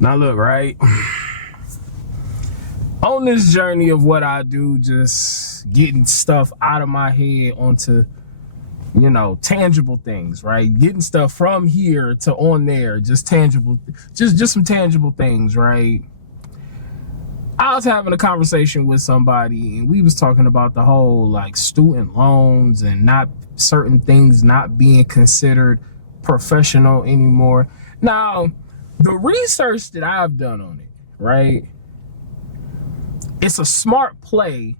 Now look, right? On this journey of what I do, just getting stuff out of my head onto, tangible things, right? Getting stuff from here to on there, just tangible, just some tangible things, right? I was having a conversation with somebody and we was talking about the whole like student loans and not certain things not being considered professional anymore. Now, the research that I've done on it, right? It's a smart play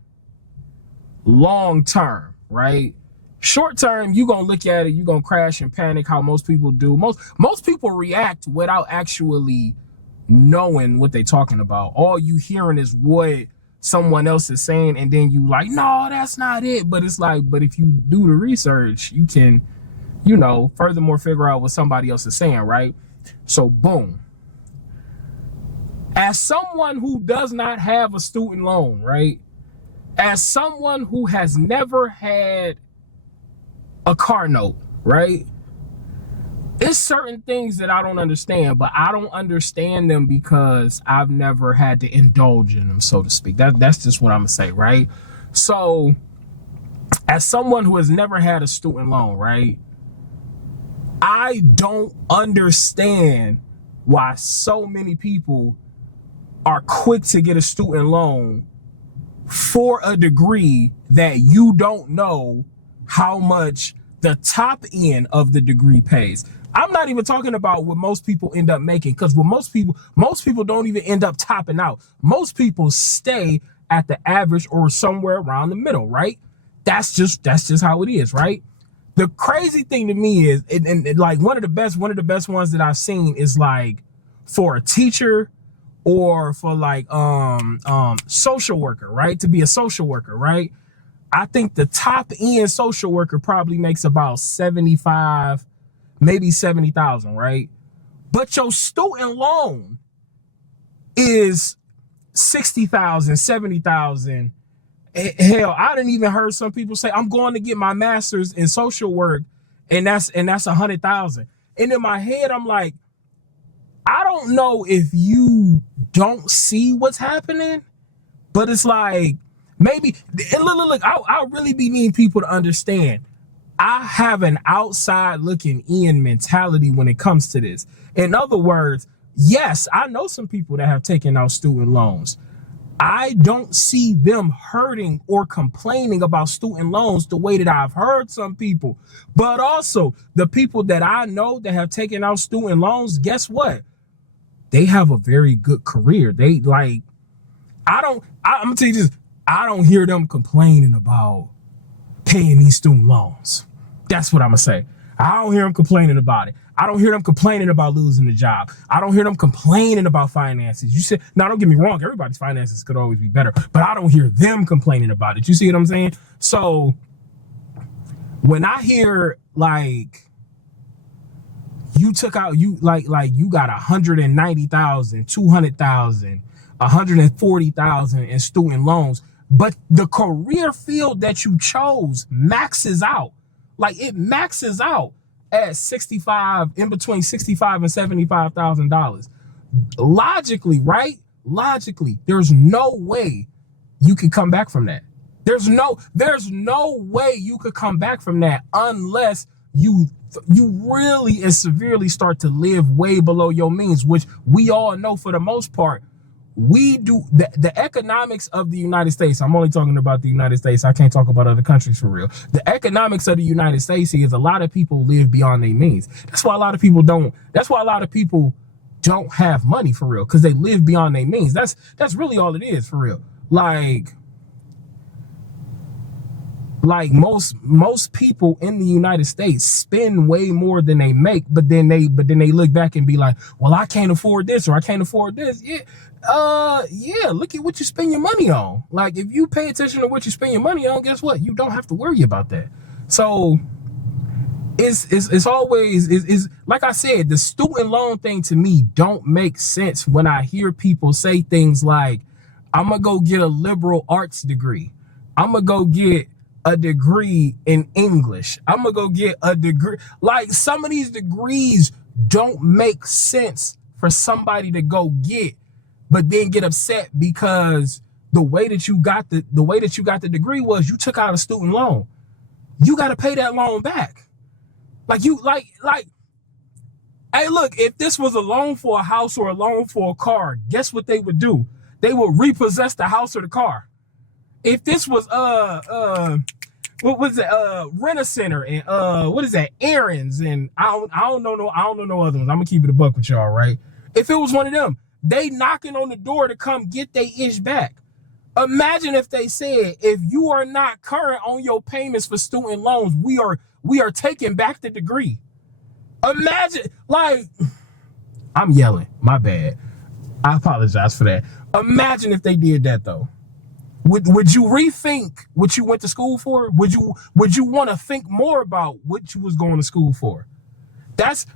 long term, right? Short term, you're gonna look at it, you're gonna crash and panic how most people do. Most people react without actually knowing what they're talking about. All you hearing is what someone else is saying, and then you like, no, that's not it. But it's like, but if you do the research, you can, furthermore figure out what somebody else is saying, right? So boom. As someone who does not have a student loan, right? As someone who has never had a car note, right? It's certain things that I don't understand, but I don't understand them because I've never had to indulge in them, so to speak. That's just what I'm gonna say, right? So, as someone who has never had a student loan, right? I don't understand why so many people are quick to get a student loan for a degree that you don't know how much the top end of the degree pays. I'm not even talking about what most people end up making, because with most people don't even end up topping out. Most people stay at the average or somewhere around the middle, right? That's just how it is, right? The crazy thing to me is, and like one of the best ones that I've seen is like for a teacher or for like social worker, right? To be a social worker, right? I think the top end social worker probably makes about 75, maybe 70,000, right? But your student loan is 60,000, 70,000. Hell, I didn't even heard some people say, I'm going to get my master's in social work, and that's 100,000. And in my head, I'm like, I don't know if you don't see what's happening, but it's like, maybe, and look, I really be needing people to understand. I have an outside looking in mentality when it comes to this. In other words, yes, I know some people that have taken out student loans. I don't see them hurting or complaining about student loans the way that I've heard some people. But also, the people that I know that have taken out student loans, guess what? They have a very good career. They like, I'm gonna tell you this, I don't hear them complaining about paying these student loans. That's what I'm gonna say. I don't hear them complaining about it. I don't hear them complaining about losing the job. I don't hear them complaining about finances. You said, now don't get me wrong, everybody's finances could always be better, but I don't hear them complaining about it. You see what I'm saying? So when I hear like you took out, you got 190,000, 200,000, 140,000 in student loans, but the career field that you chose maxes out. Like it maxes out at 65, in between 65 and $75,000. Logically, right? Logically, there's no way you could come back from that. There's no way you could come back from that unless you really and severely start to live way below your means, which we all know for the most part. We do the economics of the United States. I'm only talking about the United States. I can't talk about other countries for real. The economics of the United States is a lot of people live beyond their means. That's why a lot of people don't have money for real, because they live beyond their means. That's really all it is for real. Like most people in the United States spend way more than they make, but then they look back and be like, well, I can't afford this or I can't afford this. Yeah, look at what you spend your money on. Like if you pay attention to what you spend your money on, guess what? You don't have to worry about that. So it's always like I said, the student loan thing to me don't make sense when I hear people say things like, I'm gonna go get a liberal arts degree. I'm gonna go get a degree in English. I'm gonna go get a degree. Like some of these degrees don't make sense for somebody to go get, but then get upset because the way that you got the degree was you took out a student loan. You got to pay that loan back. Hey, look, if this was a loan for a house or a loan for a car, guess what they would do? They would repossess the house or the car. If this was what was it? Rent-A-Center and what is that? Aaron's and I don't know no other ones. I'm gonna keep it a buck with y'all, right? If it was one of them, they knocking on the door to come get their ish back. Imagine if they said, if you are not current on your payments for student loans, we are taking back the degree. Imagine, like, I'm yelling, my bad. I apologize for that. Imagine if they did that though. Would you rethink what you went to school for? Would you want to think more about what you was going to school for? That's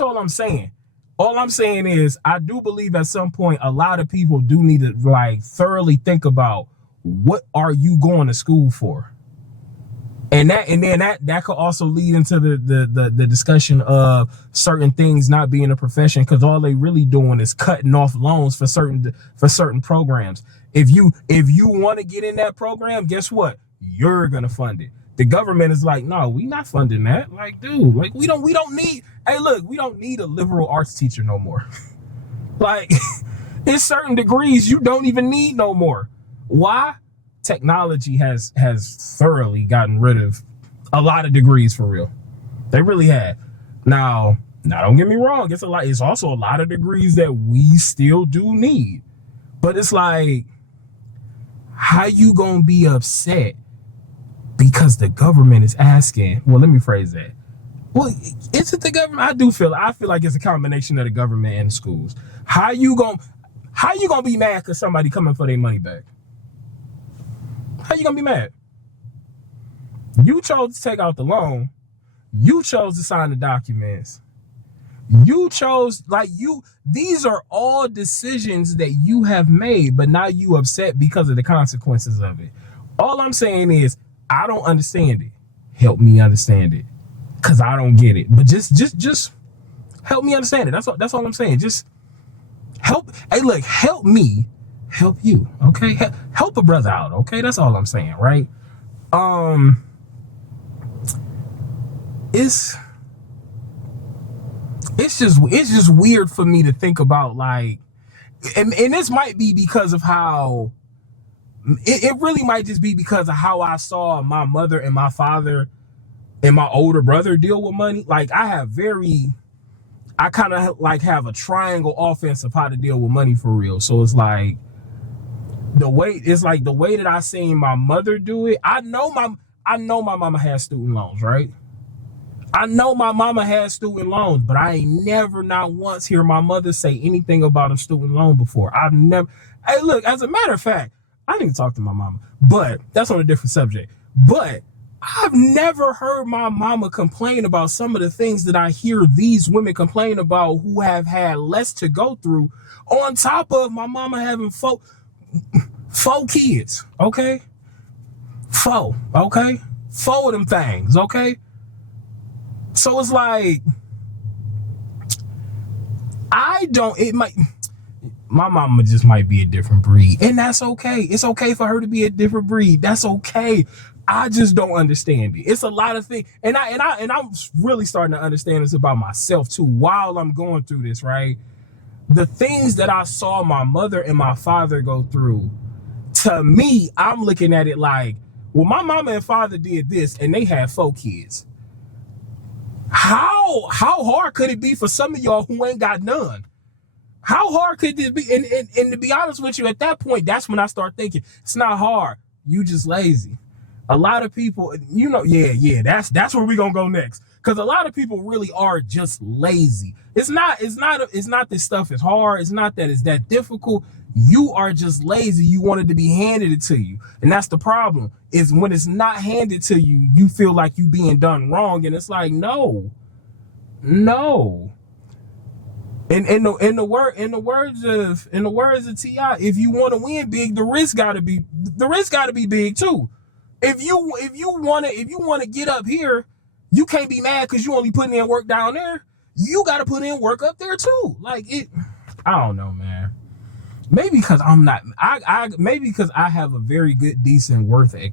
all I'm saying. All I'm saying is I do believe at some point a lot of people do need to like thoroughly think about what are you going to school for? And then that could also lead into the discussion of certain things not being a profession, because all they really doing is cutting off loans for certain programs. If you want to get in that program, guess what? You're gonna fund it. The government is like, no, we not funding that. Like, dude, like we don't need. Hey, look, we don't need a liberal arts teacher no more. Like, there's certain degrees you don't even need no more. Why? Technology has thoroughly gotten rid of a lot of degrees for real. They really have. Now don't get me wrong, it's also a lot of degrees that we still do need. But it's like, how you gonna be upset because the government is asking? Well, let me phrase that. Well, is it the government? I feel like it's a combination of the government and the schools. How you gonna be mad because somebody coming for their money back? How you gonna be mad? You chose to take out the loan. You chose to sign the documents. You chose, these are all decisions that you have made, but now you upset because of the consequences of it. All I'm saying is, I don't understand it. Help me understand it, because I don't get it. But just help me understand it. That's all I'm saying. Just help. Hey, look, help me help you, okay? Help a brother out, okay? That's all I'm saying, right? It's just weird for me to think about, like, and this might be because of how it really might just be because of how I saw my mother and my father and my older brother deal with money. Like, I kind of like have a triangle offense of how to deal with money for real. So it's like the way that I seen my mother do it. I know my mama has student loans, right? I know my mama has student loans, but I ain't never not once hear my mother say anything about a student loan before. I've never. Hey, look, as a matter of fact, I need to talk to my mama, but that's on a different subject. But I've never heard my mama complain about some of the things that I hear these women complain about who have had less to go through, on top of my mama having four kids, okay? Four of them things, okay? So it's like, my mama just might be a different breed, and that's okay. It's okay for her to be a different breed. That's okay. I just don't understand it. It's a lot of things, and I'm really starting to understand this about myself too while I'm going through this, right? The things that I saw my mother and my father go through, to me, I'm looking at it like, well, my mama and father did this and they had 4 kids. How hard could it be for some of y'all who ain't got none? How hard could this be? And to be honest with you, at that point, that's when I start thinking, it's not hard. You just lazy. A lot of people, that's where we gonna go next. Because a lot of people really are just lazy. It's not that stuff is hard. It's not that it's that difficult. You are just lazy. You wanted to be handed it to you. And that's the problem, is when it's not handed to you, you feel like you being done wrong. And it's like, no. In the words of T.I., if you want to win big, the risk gotta be big too. If you wanna get up here, you can't be mad because you only putting in work down there. you got to put in work up there too. Like I don't know, man. Maybe because I'm not, maybe because I have a very good, decent worth ethic.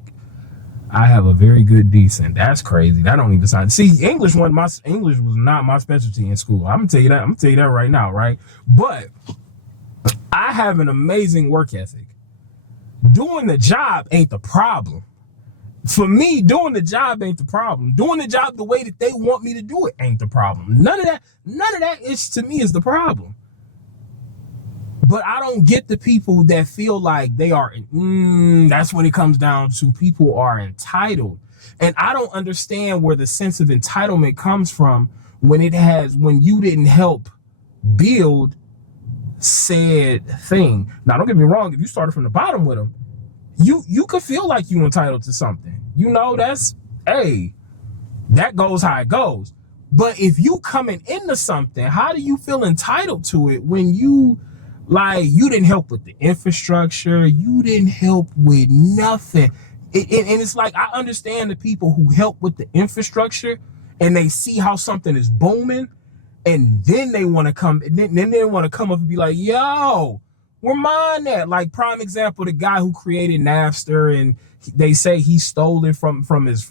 I have a very good, decent. That's crazy. That don't even sound. See, English was not my specialty in school. I'm gonna tell you that. I'm gonna tell you that right now, right? But I have an amazing work ethic. Doing the job ain't the problem. For me, doing the job ain't the problem. Doing the job the way that they want me to do it ain't the problem. None of that is, to me, is the problem. But I don't get the people that feel like they are, that's what it comes down to. People are entitled. And I don't understand where the sense of entitlement comes from when you didn't help build said thing. Now, don't get me wrong. If you started from the bottom with them, you could feel like you entitled to something. You know, that goes how it goes. But if you coming into something, how do you feel entitled to it when you didn't help with the infrastructure, you didn't help with nothing? And it's like, I understand the people who help with the infrastructure and they see how something is booming, and then they want to come, and then they want to come up and be like, yo, where mine at? Like, prime example, the guy who created Napster, and they say he stole it from his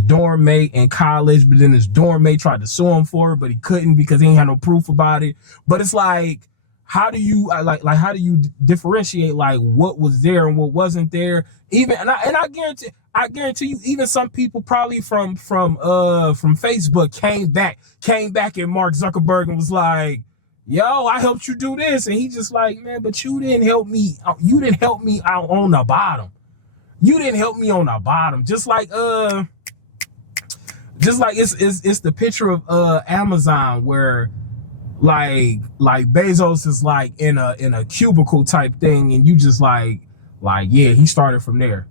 dorm mate in college, but then his dorm mate tried to sue him for it, but he couldn't because he ain't had no proof about it. But it's like, how do you how do you differentiate like what was there and what wasn't there? Even and I guarantee you, even some people probably from Facebook came back at Mark Zuckerberg and was like, yo, I helped you do this, and he just like, man, but you didn't help me. You didn't help me out on the bottom. You didn't help me on the bottom. Just like it's the picture of Amazon where like Bezos is like in a cubicle type thing, and you just like yeah, he started from there.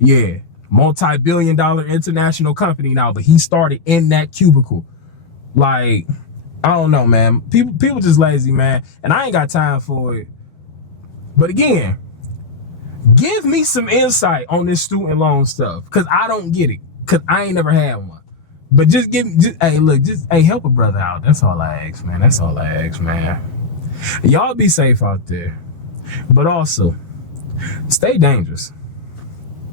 Yeah, multi-billion-dollar international company now, but he started in that cubicle. Like, I don't know, man. People just lazy, man, and I ain't got time for it. But again, give me some insight on this student loan stuff, because I don't get it, because I ain't never had one. But hey, help a brother out. That's all I ask, man. That's all I ask, man. Y'all be safe out there. But also, stay dangerous.